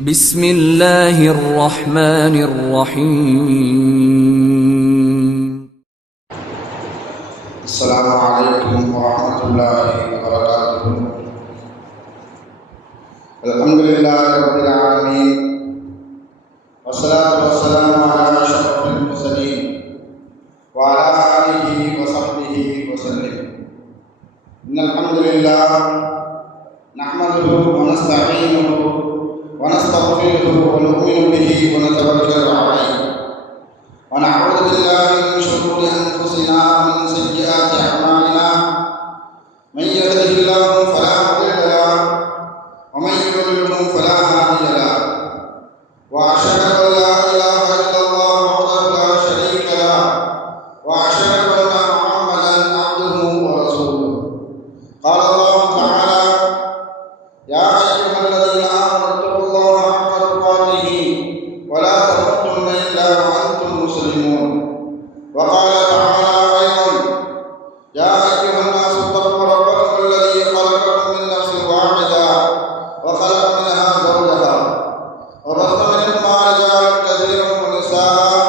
بسم الله الرحمن الرحيم. السلام عليكم ورحمة الله وبركاته. الحمد لله رب العالمين، والصلاة والسلام على أشرف المرسلين وعلى آله وصحبه وسلم. إن الحمد لله نحمده ونستعينه ونستغفره ونؤمن به ونتوكل عليه، ونعوذ بالله من شرور أنفسنا ومن سيئات أعمالنا. من يهده الله فلا مضل له ومن يضلل فلا هادي له، وأشهد أن لا إله إلا الله وحده لا شريك له، وأشهد أن محمدا عبده ورسوله. قال الله تعالى: يا أيها الذين آمنوا اتقوا الله حق تقاته ولا تموتن إلا وأنتم مسلمون. وقال تعالى أيضا: يا أيها الناس اتقوا ربكم الذي خلقكم من نفس واحدة وخلق منها زوجها وبث منهما رجالا كثيرا ونساء،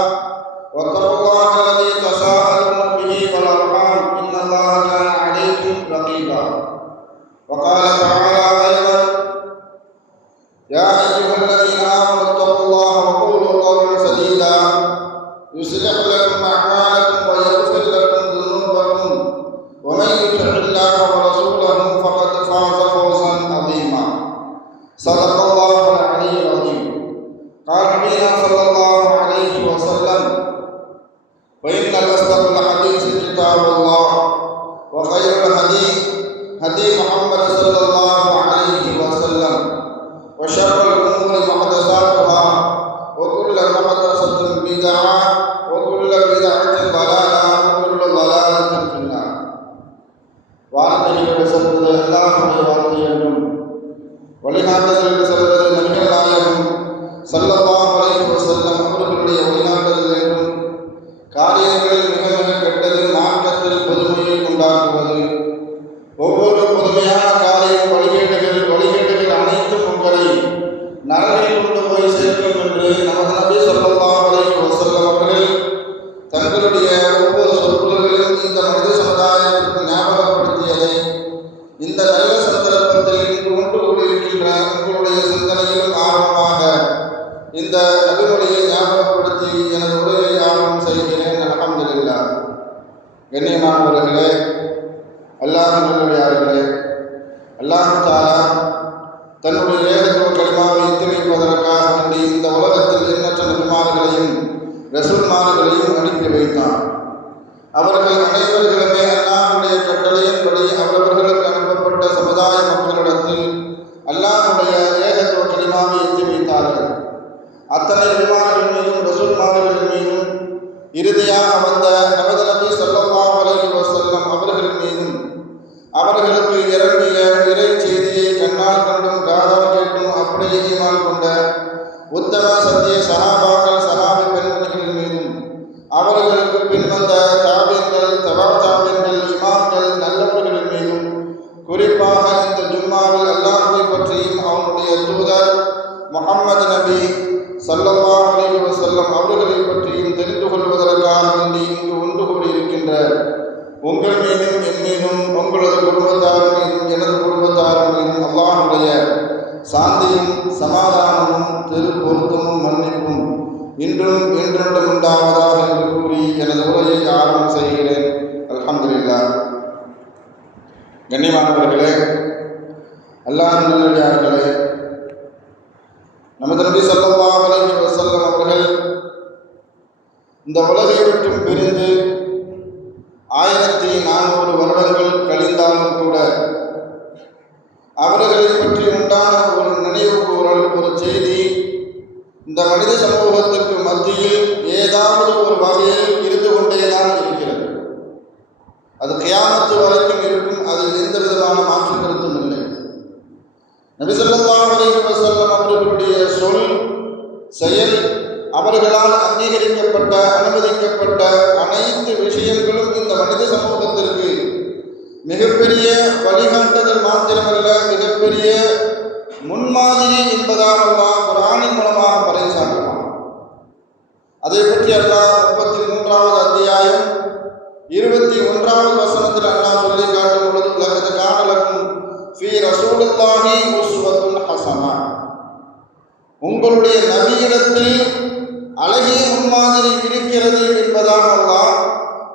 واتقوا الله الذي تساءلون به والأرحام إن الله كان عليكم رقيبا. وقال تعالى أيضا: يا أيها الذين آمنوا اتقوا الله وقولوا قولا سديدا يصلح لكم أعمالكم ويغفر لكم ذنوبكم، ومن يطع الله ورسوله فقد فاز فوزا عظيما. صدق الله العلي العظيم. قال نبينا صلى الله عليه وسلم: وإن أصدق الحديث كتاب الله، وخير الهدي هدي محمد صلى الله عليه وسلم، وشر الأمور محدثاتها، وكل محدثة بدعة، وكل بدعة ضلالة، وكل ضلالة في النار. வார்த்தைகள் சொல்வது அல்லாஹ்வுடைய வார்த்தை என்றும், வழிகாட்டுதல் சொல்வது நபிகள் நாயகம் ஸல்லல்லாஹு அலைஹி வஸல்லம் அவர்களுடைய வழிகாட்டுதல் என்றும், காரியங்களில் மிக மிக கெட்டது மார்க்கத்தில் பொதுமையை உண்டாக்குவது, ஒவ்வொரு புதுமையான காரியம் வழிகேடுகள் அனைத்தும் உங்களை நரகில் கொண்டு போய் சேர்க்கும் என்று நமது நபி ஸல்லல்லாஹு அலைஹி வஸல்லம் அவர்கள் தங்களுடைய ஒவ்வொரு சொற்களிலும் இந்த மனித சமுதாயத்திற்கு ஞாபகப்படுத்தியதை இந்த நல்ல சந்தர்ப்பத்தில் இன்று ஒன்று கூடியிருக்கின்ற உங்களுடைய சிந்தனையிலும் ஆர்வமாக இந்த நபிமொழியை ஞாபகப்படுத்தி எனது உரையை ஆர்வம் செய்கிறேன். அல்ஹம்துலில்லாஹ். கண்ணியமானவர்களே, அல்லாஹ்வின் நல்லடியார்களே, அல்லாஹ் தஆலா தன்னுடைய ஏகத்துவ கலிமாவை எத்திவைப்பதற்காக வேண்டி இந்த உலகத்தில் எண்ணற்ற நபிமார்களையும் ரசூல்மார்களையும் அனுப்பி வைத்தான். அவர்கள் அனைவர்களுமே அல்லாஹ்வுடைய கட்டளையின்படி அவரவர்களுக்கு அனுப்பப்பட்ட சமுதாய மக்களிடத்தில் அல்லாஹ்வுடைய ஏகத்துவ கலிமாவை எத்தி வைத்தார்கள். அத்தனை நபிமார்கள் மீதும் ரசூல்மார்கள் மீதும் இறுதியாக வந்த நமது நபி ஸல்லல்லாஹு அலைஹி வஸல்லம் அவர்கள் மீதும் அவர்களுக்கு இறங்கிய இறை செய்தியை கண்ணால் கண்டும் காதால் கேட்டும் அப்படியே ஈமான் கொண்ட உத்தம சத்திய சஹாபாக்கள் சஹாபி பெண்மணிகள் மீதும் அவர்களுக்கு பின்வந்த தாபீன்கள் தபா தாபீன்கள் இமாம்கள் நல்லவர்கள் மீதும் குறிப்பாக இந்த ஜும்மாவில் அல்லாஹ்வை பற்றியும் அவனுடைய தூதர் முஹம்மது நபி ஸல்லல்லாஹு அலைஹி வஸல்லம் அவர்களை பற்றியும் தெரிந்து கொள்வதற்காக வேண்டி இங்கு ஒன்று கூடியிருக்கின்ற உங்கள் மீதும் என் மீதும் உங்களது குடும்பத்தார் மீதும் எனது குடும்பத்தார் மீதும் அல்லாஹ்வுடைய சாந்தியும் சமாதானமும் திருப்பொருத்தமும் மன்னிப்பும் இன்றும் என்றென்றும் உண்டாவதாக என்று கூறி எனது உரையை ஆரம்பம் செய்கிறேன். அல்ஹம்துலில்லாஹ். கண்ணியமானவர்களே, அல்லாஹ்வின் நல்லடியார்களே, நமது நபி ஸல்லல்லாஹு அலைஹி வஸல்லம் அவர்கள் இந்த உலகை விட்டும் பிரிந்து 1400 வருடங்கள் கழிந்தாலும் கூட அவர்களை பற்றி உண்டான ஒரு நினைவு கூறல், ஒரு செய்தி இந்த மனித சமூகத்திற்கு மத்தியில் ஏதாவது ஒரு வகையில் இருந்து கொண்டேதான் இருக்கிறது. அது கியாமத்து வரைக்கும் இருக்கும். அதில் எந்த விதமான மாற்று கருத்தும் இல்லை. நபி ஸல்லல்லாஹு அலைஹி வஸல்லம் அவர்களுடைய சொல், செயல், அவர்களால் அங்கீகரிக்கப்பட்ட அனுமதிக்கப்பட்ட அனைத்து விஷயங்களும் இந்த மனித சமூகத்திற்கு மிகப்பெரிய வழிகாட்டுதல் மாத்திரமல்ல, மிகப்பெரிய முன்மாதிரி என்பதாக அல்லாஹ் இதைப்பற்றி அல்லாஹ் 33வது அத்தியாயம் 21வது வசனத்தில் அல்லாஹ் சொல்லி காட்டும் பொழுது, லகத் கான லக்கும் ஃபீ ரசூலில்லாஹி உஸ்வத்துன் ஹஸனா, உங்களுடைய நபியிடத்தில் அழகிய முன்மாதிரி இருக்கிறது என்பதாக அல்லாஹ்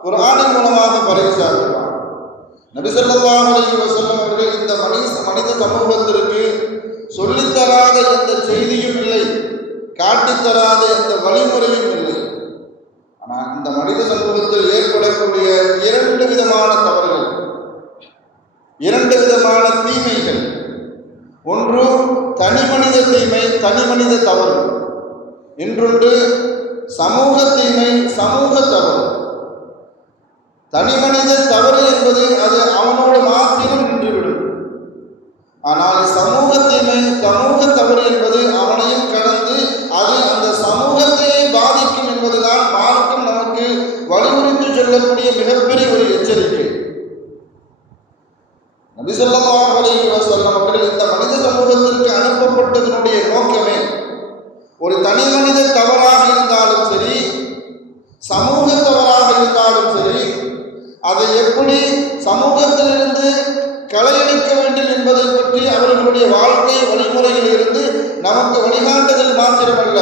குர்ஆனின் மூலமாக பறைசாற்றுகிறார். நபி ஸல்லல்லாஹு அலைஹி வஸல்லம் அவர்கள் இந்த மனித சமூகத்திற்கு சொல்லித்தராத எந்த செய்தியும் இல்லை, காட்டித்தராத எந்த வழிமுறையும் இல்லை. ஆனால் இந்த மனித சமூகத்தில் ஏற்படக்கூடிய 2 விதமான தவறுகள், 2 விதமான தீமைகள். ஒன்று தனி மனித தீமை, தனி மனித தவறு. இன்னொன்று சமூக தீமை, சமூக தவறு. தனி மனித தவறு என்பது அது அவனோடு மாத்திரம் நின்றுவிடும். ஆனால் சமூக தீமை, சமூக தவறு என்பது அவனையும் கடந்து அது அந்த சமூகத்தையே பாதிக்கும் என்பதுதான் மார்க்கம் நமக்கு வலியுறுத்தி சொல்லக்கூடிய மிகப்பெரிய ஒரு எச்சரிக்கை. நபி ஸல்லல்லாஹு அலைஹி வஸல்லம் அவர்கள் இந்த மனித சமூகத்திற்கு அனுப்பப்பட்டதனுடைய நோக்கமே ஒரு தனி மனித தவறாக இருந்தாலும் சரி, சமூக தவறாக இருந்தாலும் சரி, அதை எப்படி சமூகத்திலிருந்து களையெடுக்க வேண்டும் என்பதை பற்றி அவர்களுடைய வாழ்க்கை வழிமுறையில் இருந்து நமக்கு வழிகாட்டுதல் மாத்திரமல்ல,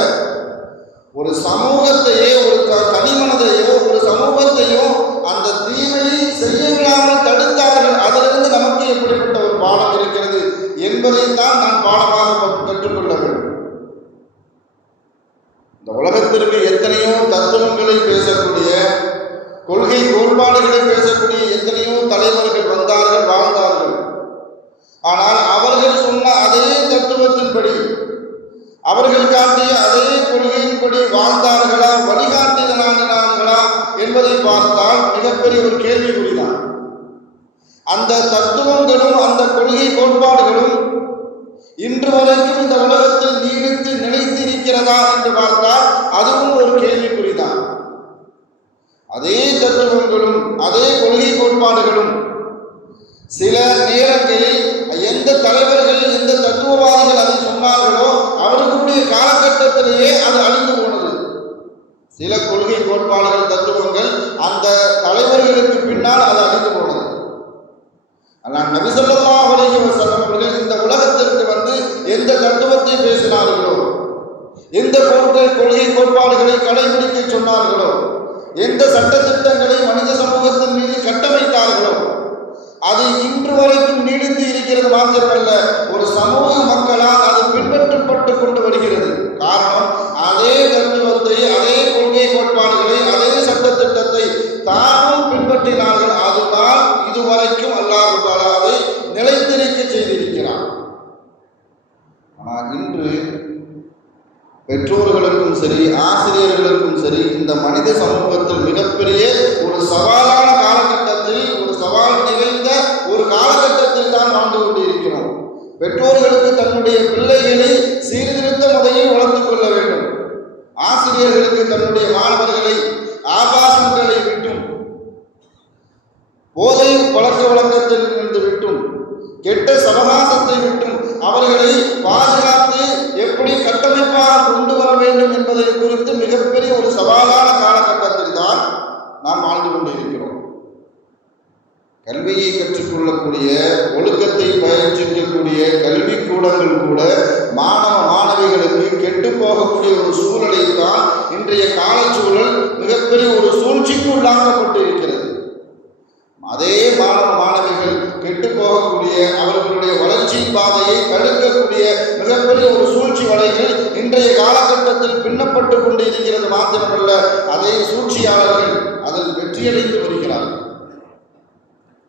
ஒரு சமூகத்தையே, ஒரு தனிமனதையோ, ஒரு சமூகத்தையோ அந்த தீமையை செய்ய விடாமல் தடுத்தார்கள். அதிலிருந்து நமக்கு எப்படிப்பட்ட ஒரு பாடம் இருக்கிறது என்பதைத்தான் நான் பாடமாக கற்றுக்கொள்ள வேண்டும். இந்த உலகத்திற்கு எத்தனையோ தத்துவங்களை பேசக்கூடிய, கொள்கை கோட்பாடுகளை பேசக்கூடிய எத்தனையோ தலைவர்கள் வந்தார்கள், வாழ்ந்தார்கள். ஆனால் அவர்கள் சொன்ன அதே தத்துவத்தின்படி, அவர்கள் காட்டிய அதே கொள்கையின்படி வாழ்ந்தார்களா, வழிகாட்டினார்களா என்பதை பார்த்தால் மிகப்பெரிய ஒரு கேள்விக்குறிதான். அந்த தத்துவங்களும் அந்த கொள்கை கோட்பாடுகளும் இன்று வரைக்கும் இந்த உலகத்தில் நீடித்து நிலைத்திருக்கிறதா என்று பார்த்தால் அதுவும் ஒரு கேள்விக்குறிதான். அதே தத்துவங்களும் அதே கொள்கை கோட்பாடுகளும் சில நேரங்களில் எந்த தலைவர்கள், எந்த தத்துவவாதிகள் அதை சொன்னார்களோ அவர்களுடைய காலகட்டத்திலேயே அது அழிந்து போனது. சில கொள்கை கோட்பாடுகள், தத்துவங்கள் அந்த தலைவர்களுக்கு பின்னால் அது அழிந்து போனது. ஆனால் நபி ஸல்லல்லாஹு அலைஹி வஸல்லம் அவர்கள் இந்த உலகத்திற்கு வந்து எந்த தத்துவத்தை பேசினார்களோ, எந்த கொள்கை கோட்பாடுகளை கடைபிடிக்க சொன்னார்களோ, எந்த சட்டத்திட்டங்களை மனித சமூகத்தின் மீது கட்டமைத்தார்களோ அது இன்று வரைக்கும் நீடித்து இருக்கிறது மாத்திரமல்ல, ஒரு சமூக மக்களால் அது பின்பற்றப்பட்டு கொண்டு வருகிறது. காரணம், அதே தத்துவத்தை, அதே கொள்கை கோட்பாடுகளை, அதே சட்டத்திட்டத்தை தானும் பின்பற்றினார்கள். அதுதான் இதுவரைக்கும் அல்லாஹ் தஆலா அதை நிலைத்திருக்க செய்திருக்கிறார். ஆனால் இன்று பெற்றோர்களுக்கும் சரி, ஆசிரியர்களுக்கும் சரி, இந்த மனித சமூகத்தில் மிகப்பெரிய ஒரு சவாலான காலகட்டத்தில், ஒரு சவால் நிறைந்த ஒரு காலகட்டத்தில் தான் வாழ்ந்து கொண்டிருக்கிறோம். பெற்றோர்களுக்கு தன்னுடைய பிள்ளைகளை சீர்திருத்த முறையை வளர்த்துக் கொள்ள வேண்டும். ஆசிரியர்களுக்கு தன்னுடைய மாணவர்களை ஆபாசங்களை விட்டும், போதை பழக்க வழக்கத்தில் இருந்து விட்டும், கெட்ட சவகாசத்தை விட்டும் அவர்களை பாதுகாத்து எப்படி கட்டமைப்பாக கொண்டு வர வேண்டும் என்பதை குறித்து மிகப்பெரிய ஒரு சவாலான காலகட்டத்தில் தான் நாம் வாழ்ந்து கொண்டிருக்கிறோம். கல்வியை கற்றுக்கொள்ளக்கூடிய, ஒழுக்கத்தை பயிற்சிக்கக்கூடிய கல்வி கூடங்கள் கூட மாணவ மாணவிகளுக்கு கெட்டு போகக்கூடிய ஒரு சூழலை தான் இன்றைய காலச்சூழல் மிகப்பெரிய ஒரு சூழ்ச்சிக்கு உள்ளாக்கப்பட்டு இருக்கிறது. அதே மாணவ மாணவிகள் கெட்டு போகக்கூடிய, அவர்களுடைய வளர்ச்சி பாதையை தடுக்கக்கூடிய மிகப்பெரிய ஒரு சூழ்ச்சி வலைகள் இன்றைய காலகட்டத்தில் பின்னப்பட்டு கொண்டு இருக்கிறது மாத்திரமல்ல, அதே சூழ்ச்சியாளர்கள் அதில் வெற்றியடைந்து வருகிறார்கள்.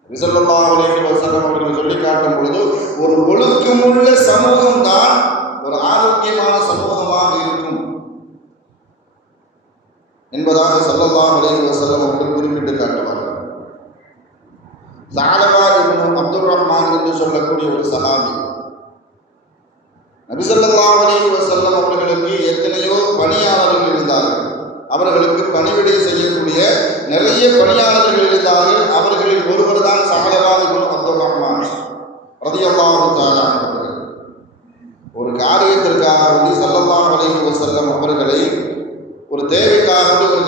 நபி ஸல்லல்லாஹு அலைஹி வஸல்லம் அவர்கள் சொல்லி காட்டும் பொழுது, ஒரு ஒழுக்கமுள்ள சமூகம் தான் ஒரு ஆரோக்கியமான சமூகமாக இருக்கும் என்பதாக ஸல்லல்லாஹு அலைஹி வஸல்லம் அவர்கள் குறிப்பிட்டு காட்டுவார்கள். ஸஅலபா இப்னு அப்துர் ரஹ்மான் என்று சொல்லக்கூடிய ஒரு சஹாபி, நபி ஸல்லல்லாஹு அலைஹி வஸல்லம் அவர்களுக்கு எத்தனையோ பணியாளர்கள் இருந்தார்கள். அவர்களுக்கு பணிவிடை செய்யக்கூடிய நிறைய பணியாளர்கள் இருந்தார்கள். அவர்களில் ஒருவர் தான் ஸஅலபா இப்னு அப்துர் ரஹ்மான் ரலியல்லாஹு தஆலா அன்ஹு. ஒரு காரியத்திற்காக ஸல்லல்லாஹு அலைஹி வஸல்லம் அவர்களை ஒரு தேவைக்காக ஒரு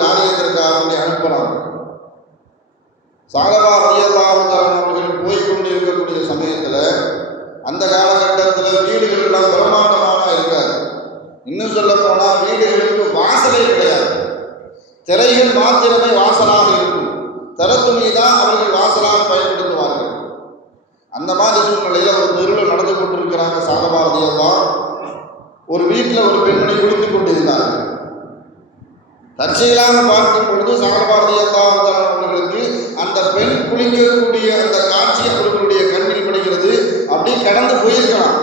ஸஅலபா ரலியல்லாஹு தஆலா அவர்கள் போய்கொண்டு இருக்கக்கூடிய சமயத்தில் அந்த காலகட்டத்தில் வீடுகள் எல்லாம் பிரமாண்டமாக இருக்காது. இன்னும் சொல்ல போனால் வீடுகளுக்கு வாசலே கிடையாது, திரைகள் மாத்திரமே வாசலாக இருக்கும். திறத்துணி தான் அவர்கள் வாசலாக பயன்படுத்துவார்கள். அந்த மாதிரி சூழ்நிலையில் ஒரு தெருவில் நடந்து கொண்டிருக்கிறாங்க. ஸஅலபா ரலியல்லாஹு ஒரு வீட்டில் ஒரு பெண்மணி குளித்துக் கொண்டிருந்தார்கள். தற்செயலாக பார்க்கும் பொழுது ஸஅலபா ரலியல்லாஹு தஆலா அவர்களுக்கு அந்த பெண் குளிக்கக்கூடிய அந்த காட்சி அவர்களுடைய கண்ணில் படுகிறது. அப்படி கடந்து போயிருக்கலாம்.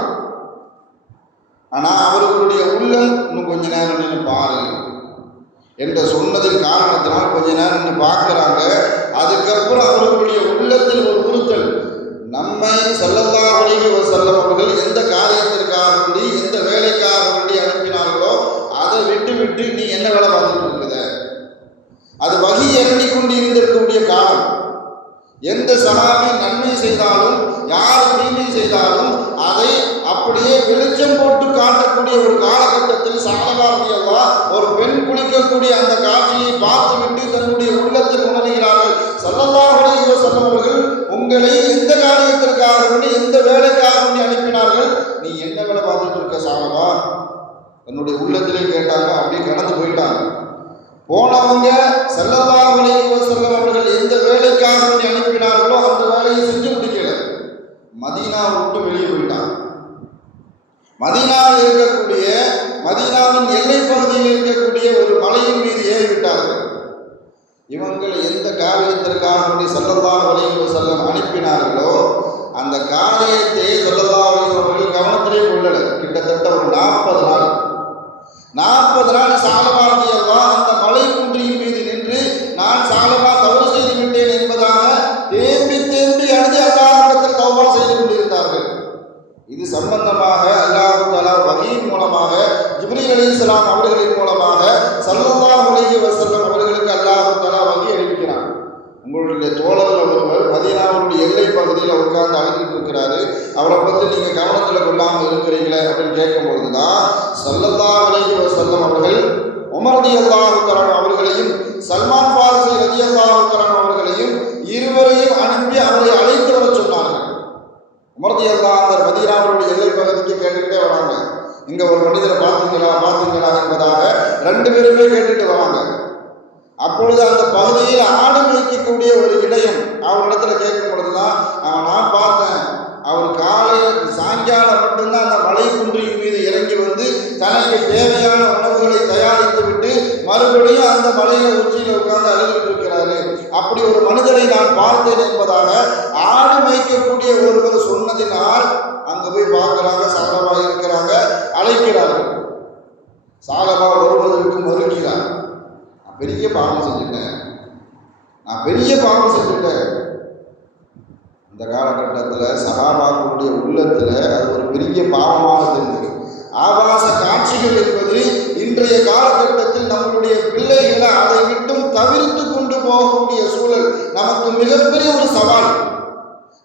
ஆனால் அவர்களுடைய உள்ளம் இன்னும் கொஞ்ச நேரம் நின்று பாரு என்று சொன்னதின் காரணத்தினால் கொஞ்ச நேரம் நின்று பார்க்குறாங்க. அதுக்கப்புறம் அவர்களுடைய உள்ளத்தில் ஒரு உறுத்தல், நம்மை ஸல்லல்லாஹு அலைஹி வஸல்லம் அவர்கள் எந்த காரியத்திற்காக வேண்டி எந்த வேலைக்காக வேண்டி அனுப்பினார்களோ அதை விட்டு நீ என்ன வேலை பார்த்துட்டு இருக்குத? அது வஹி இறங்கி கொண்டு இருந்திருக்கக்கூடிய காலம். எந்த சஹாபி நன்மை செய்தாலும் யார் தீமை செய்தாலும் அதை அப்படியே வெளிச்சம் போட்டு காட்டக்கூடிய ஒரு காலகட்டத்தில் ஸஅலபா ரலியல்லாஹு ஒரு பெண் குளிக்கக்கூடிய அந்த காட்சியை பார்த்துவிட்டு தன்னுடைய உள்ளத்தில் உணர்கிறார்கள், ஸல்லல்லாஹு அலைஹி வஸல்லம் அவர்கள் உங்களை எந்த காரியத்திற்காக வேண்டி எந்த வேலைக்காக வேண்டி அனுப்பினார்கள், நீ என்ன வேலை பார்த்துட்டு இருக்க ஸஅலபா? தன்னுடைய உள்ளத்திலே கேட்டாங்க. அப்படியே கடந்து போயிட்டாங்க. போனவங்க ஸல்லல்லாஹு அலைஹி வஸல்லம் அவர்கள் எந்த வேலைக்காக வேண்டி அனுப்பினார்களோ அந்த வேலையை செஞ்சு முடிக்கல. மதீனாவை விட்டு வெளியே போயிட்டாங்க. மதீனாவில் இருக்கக்கூடிய மதீனாவின் எல்லை பகுதியில் இருக்கக்கூடிய ஒரு மலையின் மீது ஏறிவிட்டார்கள். இவங்களை எந்த காரியத்திற்காக வேண்டி ஸல்லல்லாஹு அலைஹி வஸல்லம் அனுப்பினார்களோ அந்த காரியத்தை ஸல்லல்லாஹு அலைஹி வஸல்லம் அவர்கள் கவனத்திலே கொள்ளல. கிட்டத்தட்ட ஒரு 40 நாள் ஸஅலபா ரலியல்லாஹு அந்த மலை குன்றின் மீது நின்று நான் ஸஅலபா தவறு செய்து விட்டேன் என்பதாக தேம்பி அழுது அல்லாஹ்விடத்தில் தௌபா செய்து கொண்டிருந்தார்கள். இது சம்பந்தமாக அல்லாஹ் தஆலா வஹீயின் மூலமாக ஜிப்ரீல் அலைஹிஸ்ஸலாம் அவர்களின் மூலமாக ஸல்லல்லாஹு அலைஹி வஸல்லம் அவர்களுக்கு அல்லாஹ் தஆலா வஹீ அளிக்கிறான். உங்களுடைய தோழர்கள் ஒருவர் மதீனாவுடைய எல்லை பகுதியில் உட்கார்ந்து அழுதுட்டு இருக்கிறாரு, அவரை பற்றி நீங்கள் கவனத்தில் கொள்ளாமல் இருக்கிறீங்களே அப்படின்னு கேட்கும்பொழுது தான் ஸல்லல்லாஹு அலைஹி வஸல்லம் அவர்கள் உமர் ரலியல்லாஹு தஆலா அவர்களையும் சல்மான் ஃபாரிஸி ரலியல்லாஹு தஆலா அவர்களையும் இருவரையும் அனுப்பி அவரை அழைத்து வர சொன்னார்கள். உமர் ரலியல்லாஹு அந்த மதீனாவுடைய எல்லை பகுதிக்கு கேட்டுக்கிட்டே வராங்க. இங்கே ஒரு மனிதரை பார்த்தீங்களா என்பதாக 2 பேருமே கேட்டுட்டு வராங்க. அப்பொழுது அந்த பகுதியில் ஆடு மேய்க்கக்கூடிய ஒரு இடையன் அவரிடத்துல கேட்கும் பொழுதுதான் நான் பார்த்தேன், அவர் சாயங்காலம் மட்டும்தான் அந்த மலை குன்றின் மீது இறங்கி வந்து தனக்கு தேவையான உணவுகளை தயாரித்து விட்டு மறுபடியும் அந்த மலையில உச்சியில் உட்கார்ந்து அழுதுகிட்டு இருக்கிறாரு. அப்படி ஒரு மனிதரை நான் பார்த்தேன் என்பதாக ஆடு மேய்க்கக்கூடிய ஒருவர் சொன்னதினால் அங்க போய் பார்க்கிறாங்க. ஸஅலபா இருக்கிறாங்க, அழைக்கிறார்கள். ஸஅலபா வருவதற்கு மறுக்கிறார். பெரிய பாவம் செஞ்சுட்டேன். இந்த காலகட்டத்தில் சஹாபாக்களுடைய உள்ளத்தில் அது ஒரு பெரிய பாவமாக இருந்தது. ஆபாச காட்சிகள் என்பது இன்றைய காலகட்டத்தில் நம்மளுடைய பிள்ளைகளை அதை விட்டும் தவிர்த்து கொண்டு போகக்கூடிய சூழல் நமக்கு மிகப்பெரிய ஒரு சவால்.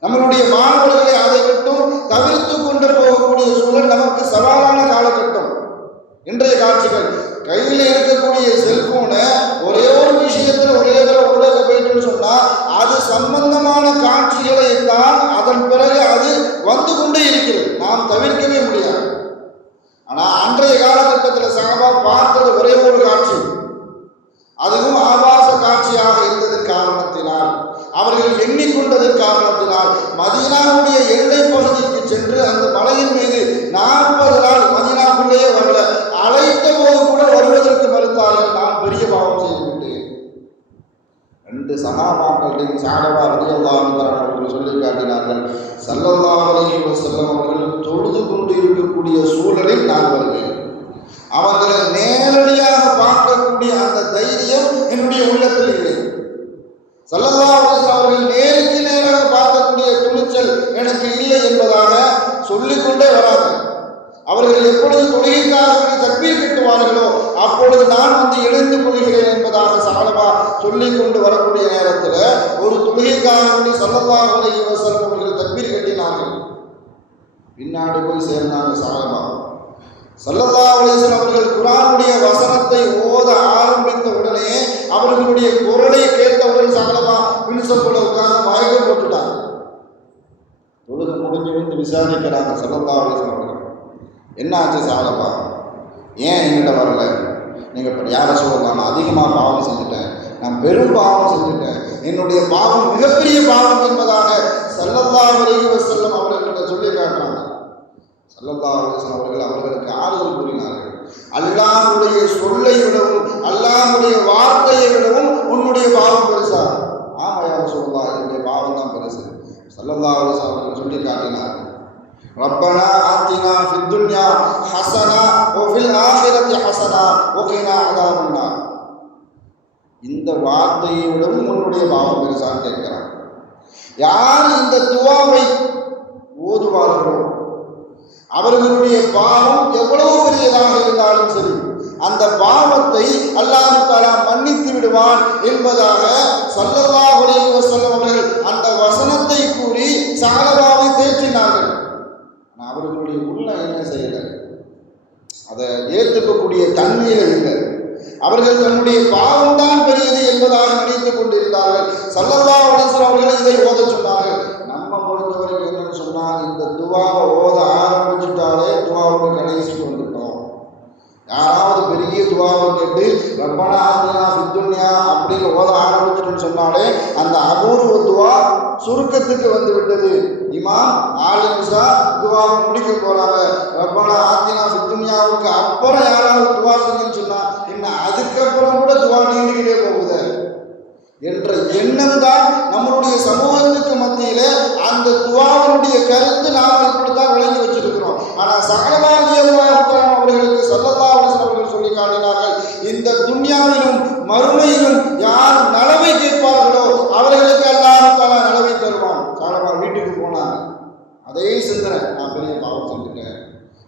நம்மளுடைய மாணவர்களை அதை விட்டும் தவிர்த்து கொண்டு போகக்கூடிய சூழல் நமக்கு சவாலான காலகட்டம். இன்றைய காட்சிகள் கையில் இருக்கக்கூடிய செல்போனை ஒரே ஒரு விஷயத்தில் ஒரே தடவை உலக போயிட்டுன்னு சொன்னால் அது சம்பந்தமான காட்சிகளை தான் அதன் பிறகு அது வந்து கொண்டே இருக்கிறது. நாம் தவிர்க்கவே முடியாது. ஆனால் அன்றைய காலகட்டத்தில் சஹாபா பார்த்தது ஒரே ஒரு காட்சி, அதுவும் ஆபாச காட்சியாக இருந்ததன் காரணத்தினால் அவர்கள் எண்ணிக்கொண்டதன் காரணத்தினால் மதீனாவுடைய எல்லை பகுதிக்கு சென்று அந்த மலையின் மீது 40 நாள் மதீனாவுக்குள்ளேயே வரல. அழைத்த போது கூட வருவதற்கு மறுத்தார்கள். நான் பெரிய பாவம் செய்துவிட்டேன். 2 சஹாபாக்களையும் ஸஅலபா ரலியல்லாஹு தஆலா அவர்கள் சொல்லி காட்டினார்கள், ஸல்லல்லாஹு அலைஹி வஸல்லம் அவர்கள் தொழுது கொண்டு இருக்கக்கூடிய சூழலில் நான் வருவேன். அவர்களை நேரடியாக பார்க்கக்கூடிய அந்த தைரியம் என்னுடைய உள்ளத்தில் இல்லை. ஸல்லல்லாஹு அலைஹி வஸல்லம் அவர்கள் நேருக்கு நேராக பார்க்கக்கூடிய துணிச்சல் எனக்கு இல்லை என்பதாக சொல்லிக்கொண்டே வராங்க. அவர்கள் எப்பொழுது தொழுகைக்காக தக்பீர் கட்டுவார்களோ அப்பொழுது நான் வந்து இணைந்து கொள்கிறேன் என்பதாக ஸஅலபா சொல்லிக் கொண்டு வரக்கூடிய நேரத்தில் ஒரு தொழுகைக்காக வேண்டி ஸல்லல்லாஹு அலைஹி வஸல்லம் அவர்கள் தக்பீர் கட்டினார்கள். பின்னாடி போய் சேர்ந்தாங்க ஸஅலபா. ஸல்லல்லாஹு அலைஹி வஸல்லம் அவர்கள் குர்ஆனுடைய வசனத்தை ஓத ஆரம்பித்த உடனே அவர்களுடைய குரலை கேட்டவர்கள் சகலமா பின்சம் போல உட்கார்ந்து மயக்கம் போட்டுட்டாங்க. தொழுகை முடிஞ்சு வந்து விசாரிக்கிறாங்க ஸல்லல்லாஹு அலைஹி வஸல்லம் அவர்கள், என்ன ஆச்சு சகலமா, ஏன் என்கிட்ட வரல? நீங்கள் யாரை சொல்லலாம், நான் அதிகமாக பாவம் செஞ்சுட்டேன், நான் பெரும் பாவம் செஞ்சுட்டேன், என்னுடைய பாவம் மிகப்பெரிய பாவம் என்பதாக ஸல்லல்லாஹு அலைஹி வஸல்லம் அவர்கள்ட்ட சொல்லி காட்டுறாங்க. ஸல்லல்லாஹு அலைஹி வஸல்லம் அவர்கள் அவர்களுக்கு ஆறுதல் கூறினார்கள். அல்லாஹ்வுடைய சொல்லை விடவும் அல்லாஹ்வுடைய வார்த்தையை விடவும் உன்னுடைய பாவம் பெருசா? ஆமா யா ரசூலுல்லாஹ், என்னுடைய பாவம் தான் பெருசு. ஸல்லல்லாஹு அலைஹி வஸல்லம் அவர்கள் சொல்லி காட்டினார்கள், ரப்பனா ஆத்தினா ஃபித் துன்யா ஹஸனா வ ஃபில் ஆখিরাতি ஹஸனா வ கினா அஸாபன் நார். இந்த வார்த்தையை விடவும் உன்னுடைய பாவம் பெருசான்னு கேட்கிறான். யார் இந்த துஆவை ஓதுவார்களோ அவர்களுடைய பாவம் எவ்வளவு பெரியதாக இருந்தாலும் சரி, அந்த பாவத்தை அல்லாஹ் தஆலா மன்னித்து விடுவான் என்பதாக ஸல்லல்லாஹு அலைஹி வஸல்லம் அவர்கள் அந்த வசனத்தை கூறி சஹாபாவை தேற்றினார்கள். அவர்களுடைய உள்ள என்ன செய்யல, அதை ஏற்றுக்கக்கூடிய தன்மையில் இல்லை. அவர்கள் தன்னுடைய பாவம் தான் பெரியது என்பதாக நினைத்துக் கொண்டிருந்தார்கள். ஸல்லல்லாஹு அலைஹி வஸல்லம் அவர்கள் இதை ஓத சொன்னார்கள். நம்ம பொறுத்தவரைக்கும் என்னன்னு சொன்னால், இந்த துவாவை ஓத ஆரம்பிச்சுட்டாலே துவாவுக்கு கடைசிக்கு வந்துட்டோம். யாராவது பெரிய துவாவை கேட்டு ரப்பனா ஆத்தினா ஃபித் துன்யா அப்படின்னு ஓத ஆரம்பிச்சுட்டுன்னு சொன்னாலே அந்த அபூர்வ துவா சுருக்கத்துக்கு வந்து விட்டது. இமாம் ஆலிம்ஸா துவாவை முடிக்க போறாங்க, ரப்பனா ஆத்தினா ஃபித் துன்யாவுக்கு அப்புறம் யாராவது துவா செஞ்சுன்னு சொன்னா இன்னும் அதுக்கப்புறம் கூட துவா நீண்டுகிட்டே போகுது என்ற எண்ணம் தான் நம்மளுடைய சமூகத்துக்கு மத்தியில அந்த துவாவினுடைய கருத்து நாம் இப்படித்தான் விளங்கி வச்சிருக்கிறோம். ஆனா ஸஹாபா ரலியல்லாஹு அவர்களுக்கு ஸல்லல்லாஹு அலைஹி வஸல்லம் அவர்கள் சொல்லி காட்டினார்கள், இந்த துன்யாவிலும் மறுமையிலும் யார் நலவை கேட்பார்களோ அவர்களுக்கு அல்லாஹ் தஆலா நலவை தருவான். ஸஹாபா வீட்டுக்கு போனாங்க, அதே சிந்தனை, நான் பெரிய பாவம் செஞ்சுட்டேன்,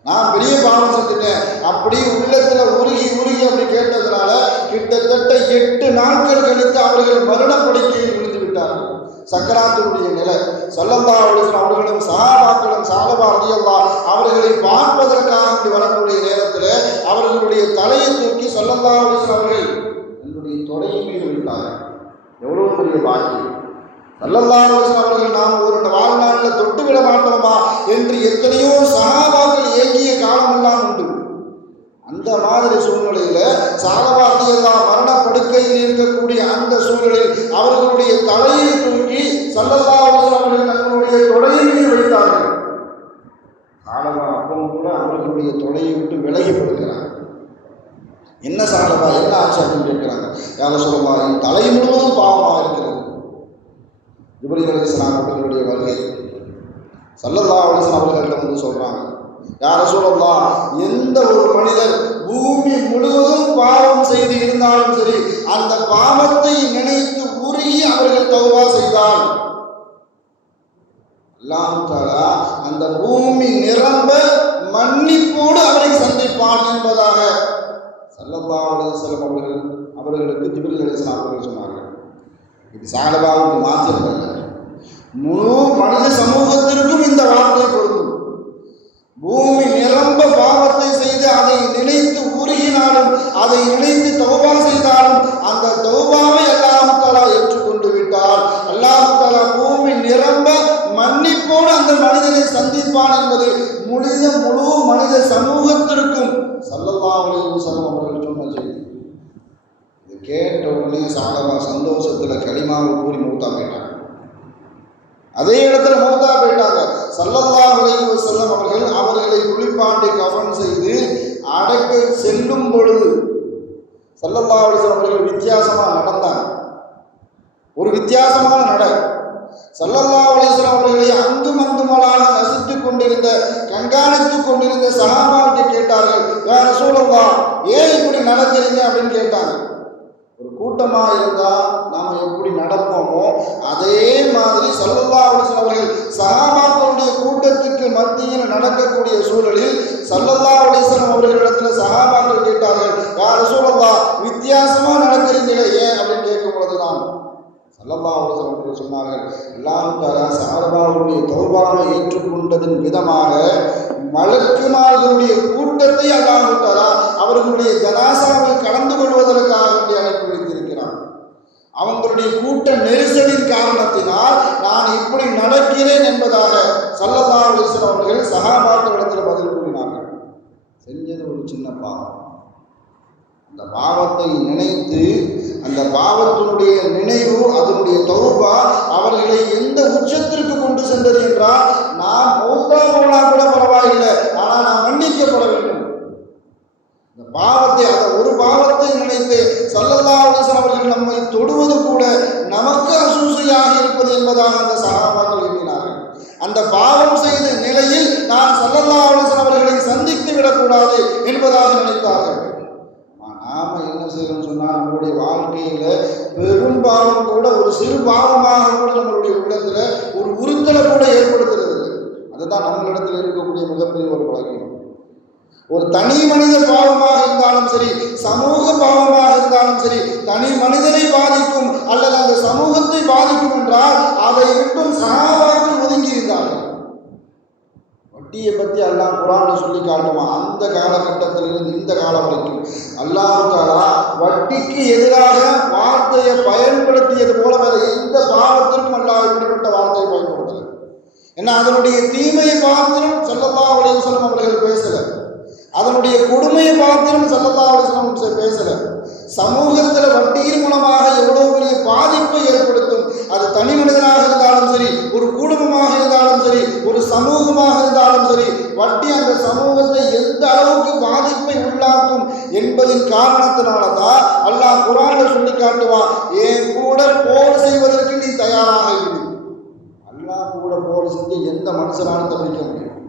நான் பெரிய பாவம் செஞ்சுட்டேன் அப்படி உள்ளத்துல உருகி உருகி அப்படி கேட்டதுனால கிட்டத்தட்ட 8 நாட்கள் கழித்து அவர்கள் மரணப்படுக்கையில் விழுந்து விட்டார்கள். சக்கராத்துடைய நிலை. ஸல்லல்லாஹு அலைஹி வஸல்லம் அவர்களும் சஹாபாக்களும் ஸஹாபா ரலியல்லாஹு அவர்களை பார்ப்பதற்காக வரக்கூடிய நேரத்தில் அவர்களுடைய தலையை தூக்கி ஸல்லல்லாஹு அலைஹி வஸல்லம் அவர்கள் என்னுடைய தொடையின் மீது வைத்தார்கள். எவ்வளவு பெரிய பாக்கியம்! ஸல்லல்லாஹு அலைஹி வஸல்லம் அவர்கள் நாம் ஒரு வாழ்நாளில் தொட்டு விட மாட்டோமா என்று எத்தனையோ சஹாபாக்கள் ஏங்கிய காலமெல்லாம் உண்டு. அந்த மாதிரி சூழ்நிலையில ஸஹாபா ரலியல்லாஹு மரணப்படுக்கையில் இருக்கக்கூடிய அந்த சூழலில் அவர்களுடைய தலையை தூக்கி ஸல்லல்லாஹு அலைஹி வஸல்லம் அவர்கள் தங்களுடைய தொடையின் மீது வைத்தார்கள். ஸஹாபா அப்பவும் கூட அவர்களுடைய தொடையை விட்டு விலகிப்படுகிறார். என்ன ஸஹாபா, என்ன ஆச்சு அப்படின்னு கேட்கிறாங்க. யா ரசூலல்லாஹ், என் தலை முழுவதும் பாவமாக இருக்கிறது. ஜிப்ரீல் அலைஹிஸ்ஸலாம் அவர்களுடைய வருகை. ஸல்லல்லாஹு அலைஹி வஸல்லம் அவர்களிடம் வந்து சொல்றாங்க, யா ரசூலல்லாஹ், எந்த ஒரு மனிதர் பூமி முழுவதும் பாவம் செய்து இருந்தாலும் சரி, அந்த பாவத்தை நினைத்து உருகி அவர்கள் தௌபா செய்தால் அல்லாஹ் தஆலா அந்த பூமி நிரம்ப மன்னிப்போடு அவரை சந்திப்பான் என்பதாக ஸல்லல்லாஹு அலைஹி வஸல்லம் அவர்களுக்கு ஜிப்ரீல் அலைஹிஸ்ஸலாம் அவர்கள் சொன்னார்கள். இது ஸஹாபாவுக்கு மாத்திரமல்ல, முழு மனித சமூகத்திற்கும் இந்த வார்த்தை பொருந்தும். பூமி நிரம்ப பாவத்தை செய்து அதை நினைத்து உருகினாலும் அதை நினைத்து தௌபா செய்தாலும் அந்த தௌபாவை அல்லாஹ் தஆலா ஏற்றுக்கொண்டு விட்டால் அல்லாஹ் தஆலா பூமி நிரம்ப மன்னிப்போடு அந்த மனிதனை சந்திப்பான் என்பது முழு மனித சமூகத்திற்கும் ஸல்லல்லாஹு அலைஹி வஸல்லம் அவர்கள் சொன்ன செய்தி. இது கேட்ட உடனே ஸஹாபா சந்தோஷத்துல கலிமாவை கூறி மௌத்தா போயிட்டாங்க. அதே இடத்துல மௌத்தா போயிட்டாங்க. ஸல்லல்லாஹு அலைஹி வஸல்லம் அவர்களை குளிப்பாண்டி கஃன் செய்து அடக்க செல்லும் பொழுது ஸல்லல்லாஹு அலைஹி வஸல்லம் அவர்கள் வித்தியாசமா நடந்தாங்க. ஒரு வித்தியாசமான நட. ஸல்லல்லாஹு அலைஹி வஸல்லம் அவர்களை அங்கும் அங்குமலாக ரசித்துக் கொண்டிருந்த கண்காணித்துக் கொண்டிருந்த சஹாபாக்கள் கேட்டார்கள், யா ரசூலல்லாஹ், ஏன் இப்படி நடக்கிறீங்க அப்படின்னு கேட்டாங்க. ஒரு கூட்டமாக இருந்தால் நாம் எப்படி நடப்போமோ அதே மாதிரி ஸல்லல்லாஹு அலைஹி வஸல்லம் அவர்கள் சஹாபாக்களுடைய கூட்டத்துக்கு மத்தியில் நடக்கக்கூடிய சூழலில் ஸல்லல்லாஹு அலைஹி வஸல்லம் அவர்களிடத்தில் சஹாபாக்கள் கேட்டார்கள், யா ரசூலல்லாஹ், வித்தியாசமாக நடக்கிறீங்களே ஏன் அப்படின்னு கேட்கும் பொழுதுதான் ஸல்லல்லாஹு அலைஹி வஸல்லம் அவர்கள் சொன்னார்கள், அல்லாஹ் தஆலா சஹாபாவுடைய தௌபாவை ஏற்றுக்கொண்டதன் விதமாக மலக்குமார்களுடைய கூட்டத்தை அல்லாஹ் தஆலா அவர்களுடைய ஜனாசாவில் கலந்து கொள்வதற்காக அனுப்பி வைத்திருக்கிறான். அவர்களுடைய கூட்ட நெரிசலின் காரணத்தினால் நான் இப்படி நடக்கிறேன் என்பதாக ஸல்லல்லாஹு அலைஹி வஸல்லம் அவர்கள் சஹாபாக்களிடத்தில் பதில் கூறினார்கள். செஞ்சது ஒரு சின்ன பாவம். அந்த பாவத்தை நினைத்து அந்த பாவத்தினுடைய நினைவு, அதனுடைய தௌபா அவர்களை எந்த உச்சத்திற்கு கொண்டு சென்றது என்றால், நான் மௌத்தா போனா கூட பரவாயில்லை, ஆனால் நான் மன்னிக்கப்பட வேண்டும். இந்த பாவத்தை, அந்த ஒரு பாவத்தை நினைத்து ஸல்லல்லாஹு அலைஹி வஸல்லம் அவர்கள் நம்மை தொடுவது கூட நமக்கு அசூசையாக இருப்பது என்பதாக அந்த சஹாபாக்கள் எண்ணினார்கள். அந்த பாவம் செய்த நிலையில் நான் ஸல்லல்லாஹு அலைஹி வஸல்லம் அவர்களை சந்தித்து விடக்கூடாது என்பதாக நினைத்தார்கள். நாம என்ன செய்யணும்னு சொன்னால், நம்மளுடைய வாழ்க்கையில பெரும் பாவம் கூட ஒரு சிறு பாவமாக கூட நம்மளுடைய உள்ளத்துல ஒரு உறுத்தலை கூட ஏற்படுத்துறது. அதுதான் நம்மளிடத்தில் இருக்கக்கூடிய மிகப்பெரிய ஒரு பழக்கம். ஒரு தனி மனித பாவமாக இருந்தாலும் சரி, சமூக பாவமாக இருந்தாலும் சரி, தனி மனிதனை பாதிக்கும் அல்லது அந்த சமூகத்தை பாதிக்கும் என்றால் அதை விட்டும் சஹாபாக்கள் ஒதுங்கி இருந்தார்கள். வட்டியை பற்றி அல்லாஹ் குர்ஆன்ல சொல்லி காட்டுவான். அந்த காலகட்டத்திலிருந்து இந்த காலம் வரைக்கும் அல்லாஹ் தஆலா வட்டிக்கு எதிராக வார்த்தையை பயன்படுத்தியது போல வேற எந்த பாவத்திற்கும் அல்லாஹ் இப்படிப்பட்ட வார்த்தையை பயன்படுத்தல. ஏன்னா அதனுடைய தீமையை பார்த்தும் ஸல்லல்லாஹு அலைஹி வஸல்லம் அவர்கள் பேசல, அதனுடைய கொடுமையை பார்த்தும் ஸல்லல்லாஹு அலைஹி வஸல்லம் பேசல. சமூகத்தில் வட்டியின் மூலமாக எவ்வளவு பெரிய பாதிப்பை ஏற்படுத்தும், அது தனி மனிதனாக இருந்தாலும் சரி, ஒரு குடும்பமாக இருந்தாலும் சரி, ஒரு சமூகமாக இருந்தாலும் சரி, வட்டி அந்த சமூகத்தை எந்த அளவுக்கு பாதிப்பை உள்ளாக்கும் என்பதின் காரணத்தினால தான் அல்லாஹ் குர்ஆன்ல சொல்லி காட்டுவான், என் கூட போர் செய்வதற்கு நீ தயாராக இரு. அல்லாஹ் கூட போர் செஞ்சு எந்த மனுஷனாலும் தப்பிக்க முடியும்.